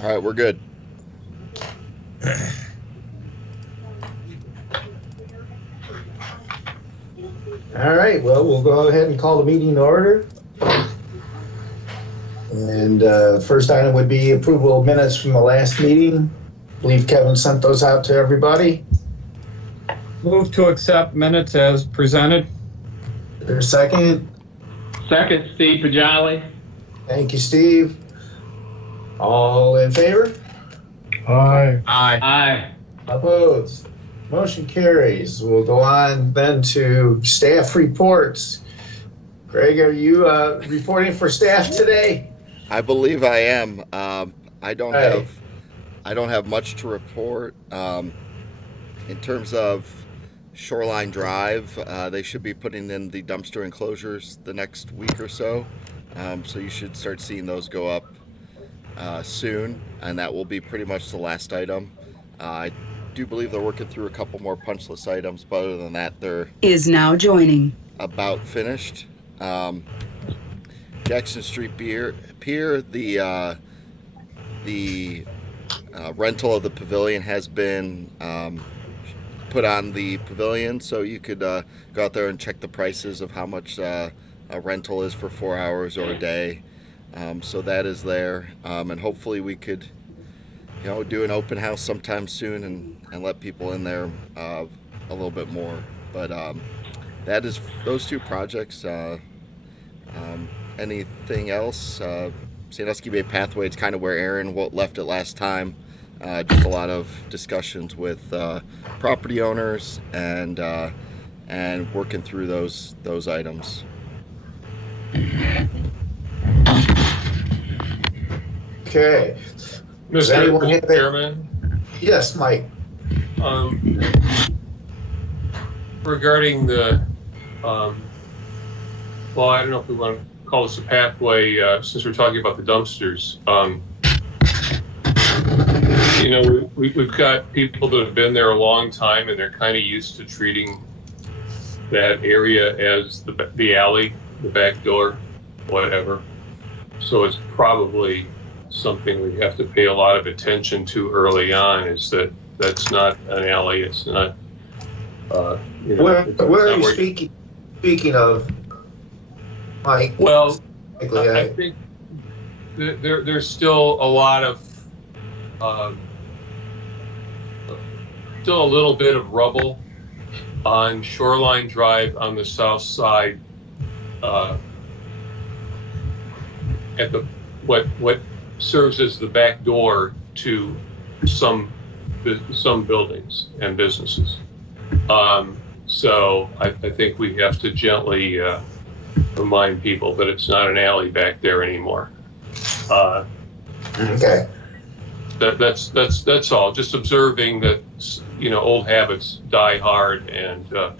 All right, we're good. All right, well, we'll go ahead and call the meeting to order. And first item would be approval of minutes from the last meeting. I believe Kevin sent those out to everybody. Move to accept minutes as presented. Is there a second? Second, Steve Pajali. Thank you, Steve. All in favor? Aye. Aye. Opposed? Motion carries. We'll go on then to staff reports. Greg, are you reporting for staff today? I believe I am. I don't Hey. have much to report. In terms of Shoreline Drive, they should be putting in the dumpster enclosures the next week or so. So you should start seeing those go up soon, and that will be pretty much the last item. I do believe they're working through a couple more punch list items, but other than that, they're Is now joining. about finished. Jackson Street Pier, the rental of the pavilion has been put on the pavilion, so you could go out there and check the prices of how much a rental is for 4 hours or a day. So that is there, and hopefully we could, do an open house sometime soon and let people in there a little bit more. But that is those two projects. Anything else? Sandusky Bay Pathway, it's kind of where Aaron left it last time. Just a lot of discussions with property owners and working through those items. Okay. Does anyone have Mr. Chairman, Yes, Mike. regarding the, well, I don't know if we want to call this a pathway, since we're talking about the dumpsters. We've got people that have been there a long time, and they're kind of used to treating that area as the alley, the back door, whatever. So it's probably something we have to pay a lot of attention to early on, is that that's not an alley. It's not, Where are you speaking of, Mike? Well, Exactly, I think there's still a lot of, still a little bit of rubble on Shoreline Drive on the south side, at the what serves as the back door to some buildings and businesses. So I think we have to gently remind people that it's not an alley back there anymore. Okay. That's all. Just observing that, old habits die hard, and the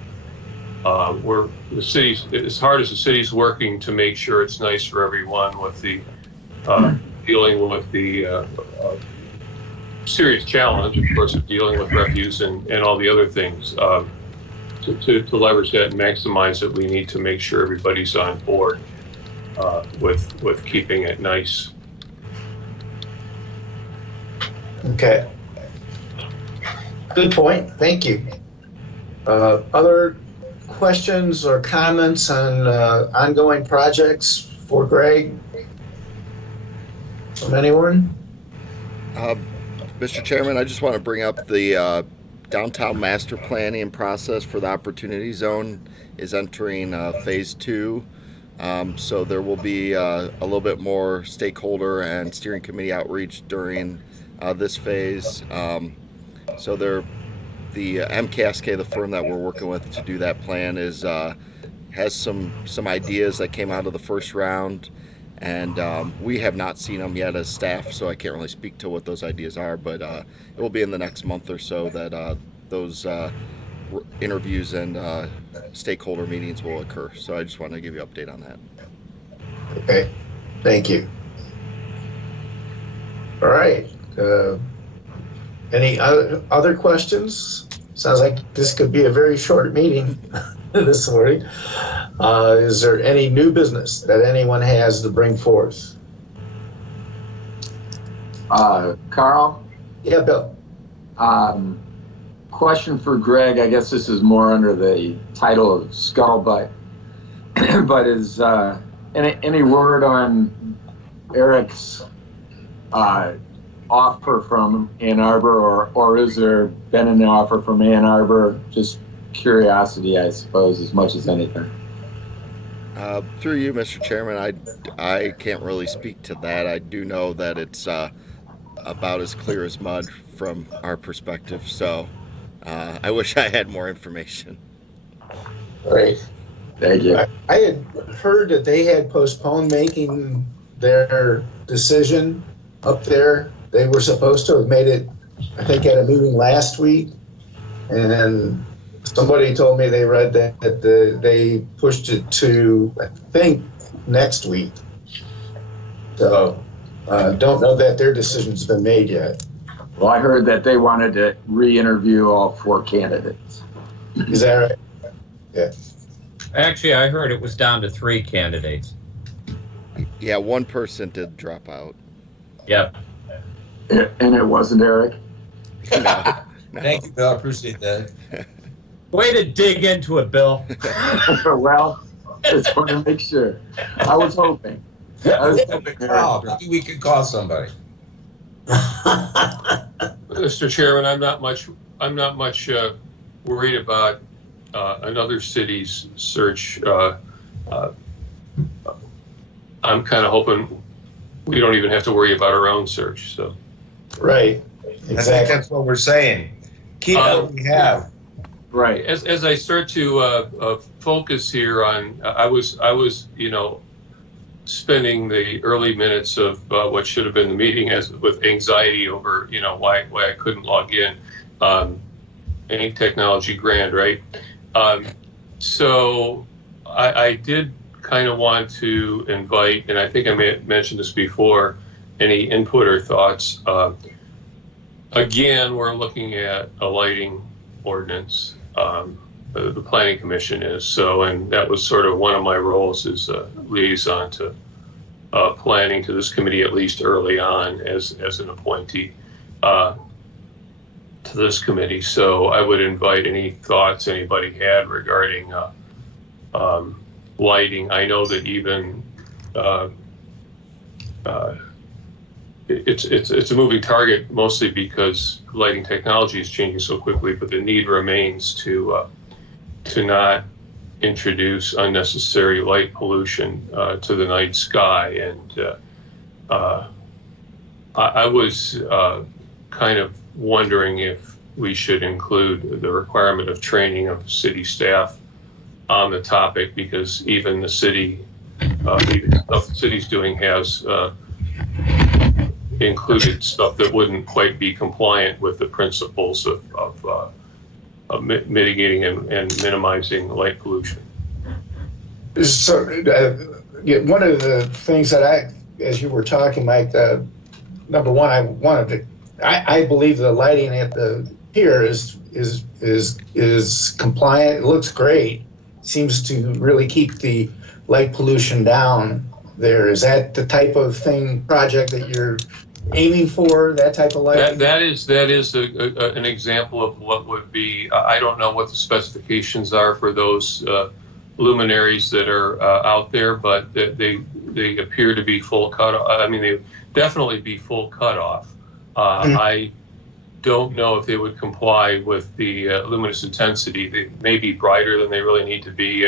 city's, as hard as the city's working to make sure it's nice for everyone with the dealing with the serious challenge, of course, of dealing with refuse and all the other things. To leverage that and maximize it, we need to make sure everybody's on board with keeping it nice. Okay. Good point. Thank you. Other questions or comments on ongoing projects for Greg from anyone? Mr. Chairman, I just want to bring up the downtown master planning process for the Opportunity Zone is entering phase 2. So there will be a little bit more stakeholder and steering committee outreach during this phase. So the MKSK, the firm that we're working with to do that plan, has some ideas that came out of the first round, and we have not seen them yet as staff, so I can't really speak to what those ideas are, but it will be in the next month or so that those interviews and stakeholder meetings will occur. So I just wanted to give you an update on that. Okay. Thank you. All right. Any other questions? Sounds like this could be a very short meeting this morning. Is there any new business that anyone has to bring forth? Carl, Yeah, Bill. question for Greg. I guess this is more under the title of scuttlebutt, but is any word on Eric's offer from Ann Arbor, or is there been an offer from Ann Arbor? Just curiosity, I suppose, as much as anything. Through you, Mr. Chairman, I can't really speak to that. I do know that it's about as clear as mud from our perspective. So I wish I had more information. Great. Thank you. I had heard that they had postponed making their decision up there. They were supposed to have made it, I think, at a meeting last week. And then somebody told me they read that they pushed it to, I think, next week. So don't know that their decision's been made yet. Well, I heard that they wanted to re-interview all 4 candidates. Is that right? Yeah. Actually, I heard it was down to 3 candidates. Yeah, one person did drop out. Yep. And it wasn't Eric? No. Thank you, Bill. I appreciate that. Way to dig into it, Bill. Well, just want to make sure. I was hoping. Maybe we could call somebody. Mr. Chairman, I'm not much worried about another city's search. I'm kind of hoping we don't even have to worry about our own search. So, Right. I think Exactly. that's what we're saying. Keep what we have. right. As I start to focus here on, I was spending the early minutes of what should have been the meeting with anxiety over why I couldn't log in. Any technology grand, right? So I did kind of want to invite, and I think I may have mentioned this before, any input or thoughts. Again, we're looking at a lighting ordinance. The Planning Commission is so, and that was sort of one of my roles as a liaison to planning to this committee, at least early on as an appointee to this committee. So I would invite any thoughts anybody had regarding lighting. I know that even it's a moving target, mostly because lighting technology is changing so quickly, but the need remains to not introduce unnecessary light pollution to the night sky. And I was kind of wondering if we should include the requirement of training of city staff on the topic, because even the city, even stuff the city's doing has included stuff that wouldn't quite be compliant with the principles of mitigating and minimizing light pollution. So one of the things that as you were talking, Mike, number one, I believe the lighting at the pier is compliant. It looks great. Seems to really keep the light pollution down there. Is that the type of project that you're aiming for, that type of lighting? That is an example of what would be. I don't know what the specifications are for those luminaries that are out there, but they appear to be full cutoff. I mean, they definitely be full cutoff. I don't know if they would comply with the luminous intensity. They may be brighter than they really need to be.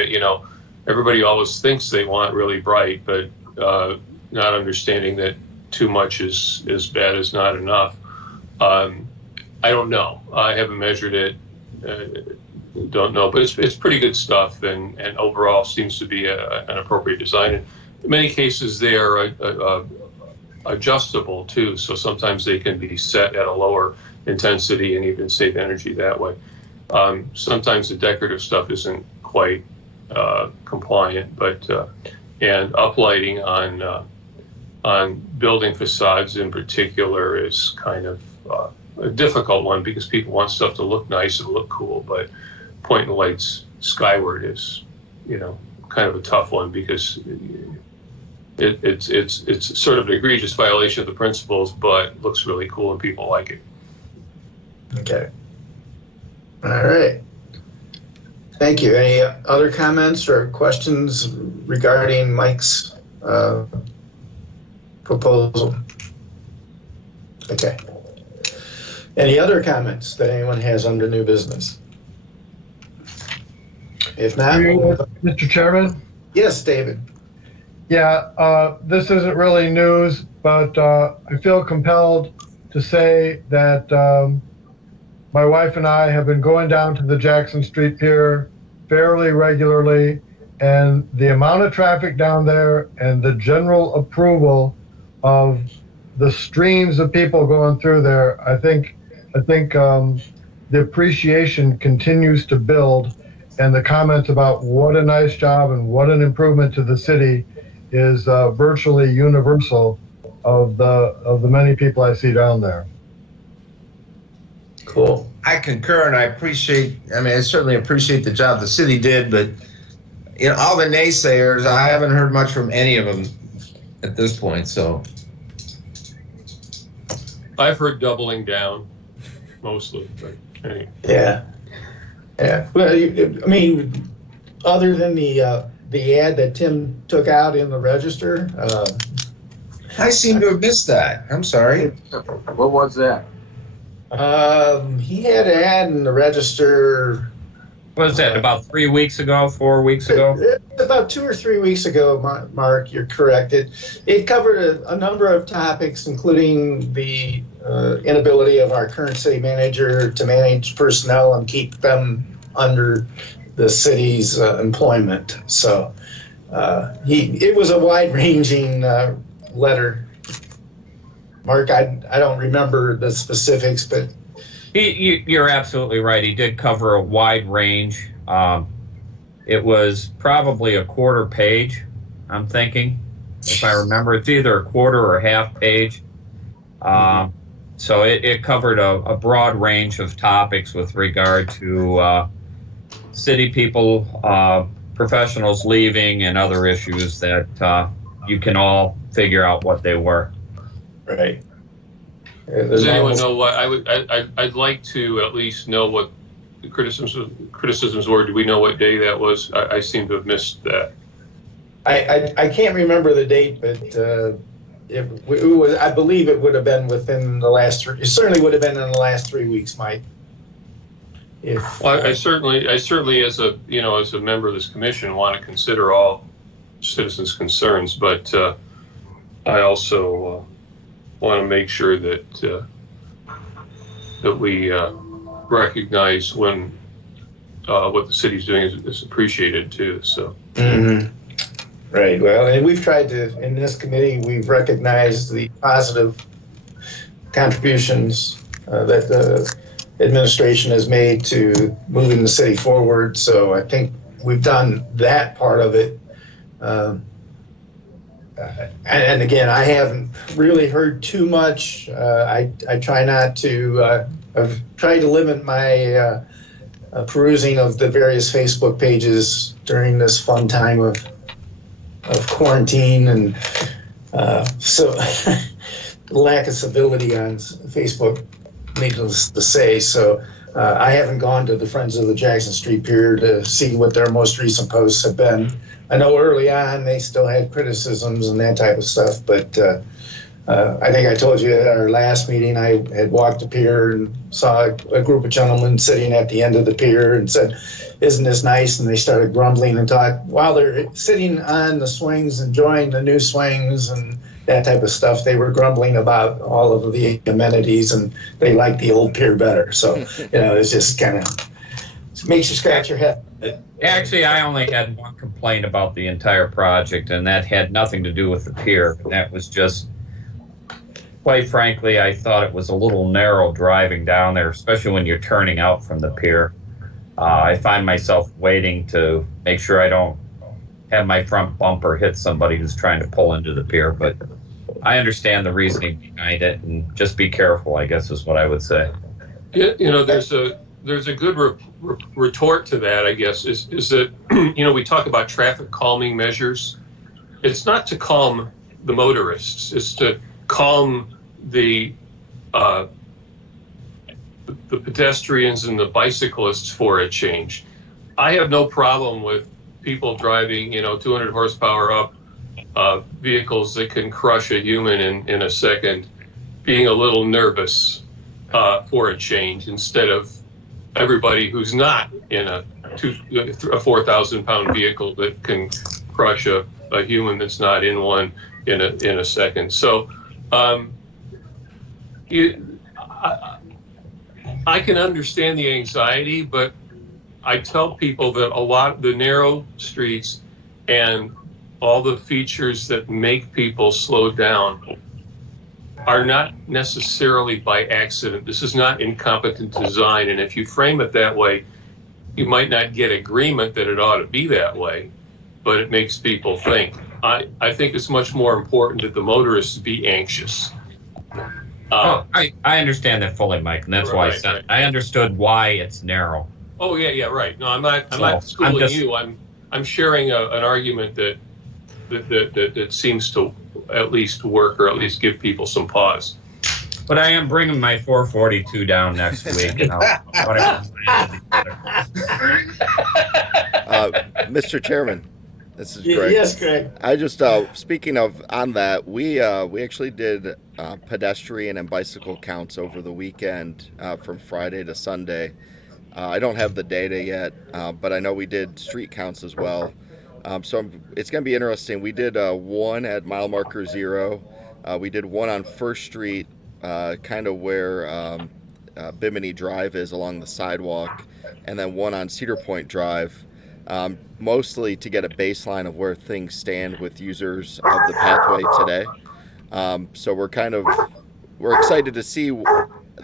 Everybody always thinks they want really bright, but not understanding that too much is as bad as not enough. I don't know. I haven't measured it. Don't know, but it's pretty good stuff, and overall seems to be an appropriate design. In many cases, they are adjustable too, so sometimes they can be set at a lower intensity and even save energy that way. Sometimes the decorative stuff isn't quite compliant, but and uplighting on building facades in particular is kind of a difficult one, because people want stuff to look nice and look cool, but pointing lights skyward is kind of a tough one, because it's sort of an egregious violation of the principles, but looks really cool and people like it. Okay. All right. Thank you. Any other comments or questions regarding Mike's proposal? Okay. Any other comments that anyone has under new business? If not, Mr. Chairman? yes, David. Yeah, this isn't really news, but I feel compelled to say that my wife and I have been going down to the Jackson Street Pier fairly regularly, and the amount of traffic down there and the general approval of the streams of people going through there, I think the appreciation continues to build, and the comments about what a nice job and what an improvement to the city is virtually universal of the many people I see down there. Cool. I concur, and I certainly appreciate the job the city did, but all the naysayers, I haven't heard much from any of them at this point. So I've heard doubling down, mostly. But anyway. Yeah. Well, I mean, other than the ad that Tim took out in the Register, I seem to have missed that. I'm sorry. What was that? he had an ad in the Register. What was that, about 3 weeks ago, 4 weeks ago? About 2 or 3 weeks ago, Mark, you're correct. It covered a number of topics, including the inability of our current city manager to manage personnel and keep them under the city's employment. So it was a wide-ranging letter. Mark, I don't remember the specifics, but You're absolutely right. He did cover a wide range. It was probably a quarter page, I'm thinking. If I remember, it's either a quarter or a half page. So it covered a broad range of topics with regard to city people, professionals leaving, and other issues that you can all figure out what they were. right. Does anyone know what I'd like to at least know what the criticisms were? Do we know what day that was? I seem to have missed that. I can't remember the date, but it was, I believe it would have been within the last three. It certainly would have been in the last 3 weeks, Mike. Well, I certainly, as a member of this commission, want to consider all citizens' concerns, but I also want to make sure that we recognize when what the city's doing is appreciated too. So. Mm-hmm. Right. Well, and we've tried to, in this committee, we've recognized the positive contributions that the administration has made to moving the city forward. So I think we've done that part of it. And again, I haven't really heard too much. I try not to. I've tried to limit my perusing of the various Facebook pages during this fun time of quarantine, and so lack of civility on Facebook, needless to say. So I haven't gone to the Friends of the Jackson Street Pier to see what their most recent posts have been. I know early on they still had criticisms and that type of stuff, but I think I told you at our last meeting I had walked the pier and saw a group of gentlemen sitting at the end of the pier and said, "Isn't this nice?" And they started grumbling and talk while they're sitting on the swings, enjoying the new swings and that type of stuff. They were grumbling about all of the amenities, and they liked the old pier better. So, it's just kind of makes you scratch your head. Actually, I only had one complaint about the entire project, and that had nothing to do with the pier. That was just, quite frankly, I thought it was a little narrow driving down there, especially when you're turning out from the pier. I find myself waiting to make sure I don't have my front bumper hit somebody who's trying to pull into the pier, but I understand the reasoning behind it, and just be careful, I guess, is what I would say. Yeah, there's a good retort to that, I guess, is that, we talk about traffic calming measures, it's not to calm the motorists. It's to calm the pedestrians and the bicyclists for a change. I have no problem with people driving, 200 horsepower up vehicles that can crush a human in a second, being a little nervous for a change instead of everybody who's not in a 4,000-pound vehicle that can crush a human that's not in one in a second. So I can understand the anxiety, but I tell people that a lot the narrow streets and all the features that make people slow down are not necessarily by accident. This is not incompetent design. And if you frame it that way, you might not get agreement that it ought to be that way, but it makes people think. I think it's much more important that the motorists be anxious. I understand that fully, Mike, and that's why I said I understood why it's narrow. Oh yeah, right. No, I'm not schooling you. I'm sharing an argument that seems to at least work, or at least give people some pause. But I am bringing my 442 down next week. Mr. Chairman, this is Greg. Yes, Greg. I just speaking of on that, we actually did pedestrian and bicycle counts over the weekend from Friday to Sunday. I don't have the data yet, but I know we did street counts as well. So it's going to be interesting. We did one at mile marker 0. We did one on First Street, kind of where Bimini Drive is along the sidewalk, and then one on Cedar Point Drive, mostly to get a baseline of where things stand with users of the pathway today. So we're excited to see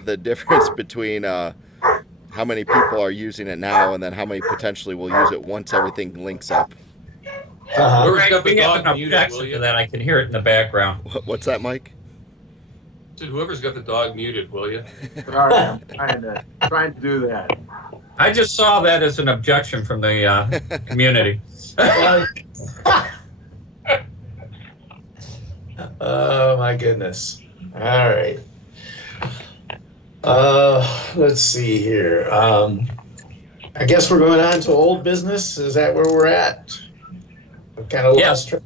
the difference between how many people are using it now and then how many potentially will use it once everything links up. Whoever's got the We have dog an muted, objection will to you? that. I can hear it in the background. What's that, Mike? So whoever's got the dog muted, will you? Sorry, I'm trying to do that. I just saw that as an objection from the community. Oh my goodness. All right. Let's see here. I guess we're going on to old business. Is that where we're at? I've kind of lost track.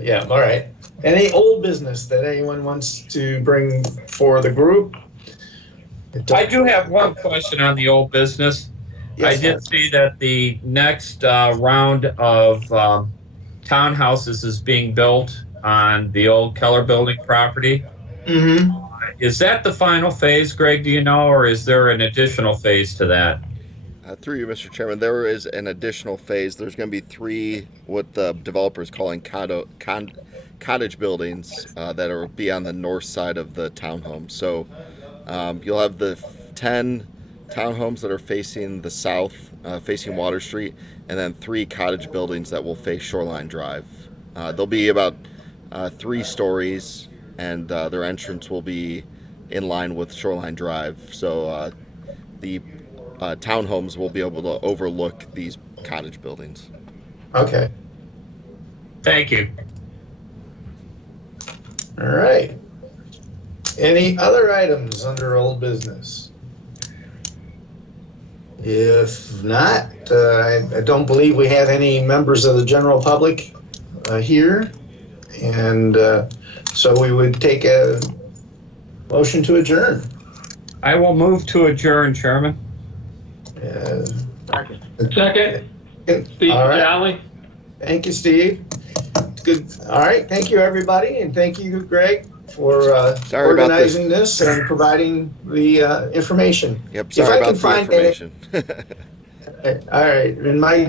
Yeah. All right. Any old business that anyone wants to bring for the group? I do have one question on the old business. Yes, I did see that the next round of townhouses is being built on the old Keller Building property. Mm-hmm. Is that the final phase, Greg, do you know, or is there an additional phase to that? Through you, Mr. Chairman, there is an additional phase. There's going to be 3, what the developer is calling cottage buildings that will be on the north side of the townhome. So you'll have the 10 townhomes that are facing the south, facing Water Street, and then 3 cottage buildings that will face Shoreline Drive. They'll be about 3 stories, and their entrance will be in line with Shoreline Drive. So the townhomes will be able to overlook these cottage buildings. Okay. Thank you. All right. Any other items under old business? If not, I don't believe we have any members of the general public here. And so we would take a motion to adjourn. I will move to adjourn, Chairman. Second, Steve All right. Jolly. Thank you, Steve. Good. All right. Thank you, everybody. And thank you, Greg, for Sorry about organizing this and providing the information. Yep, If sorry I about can the find information. All right. In my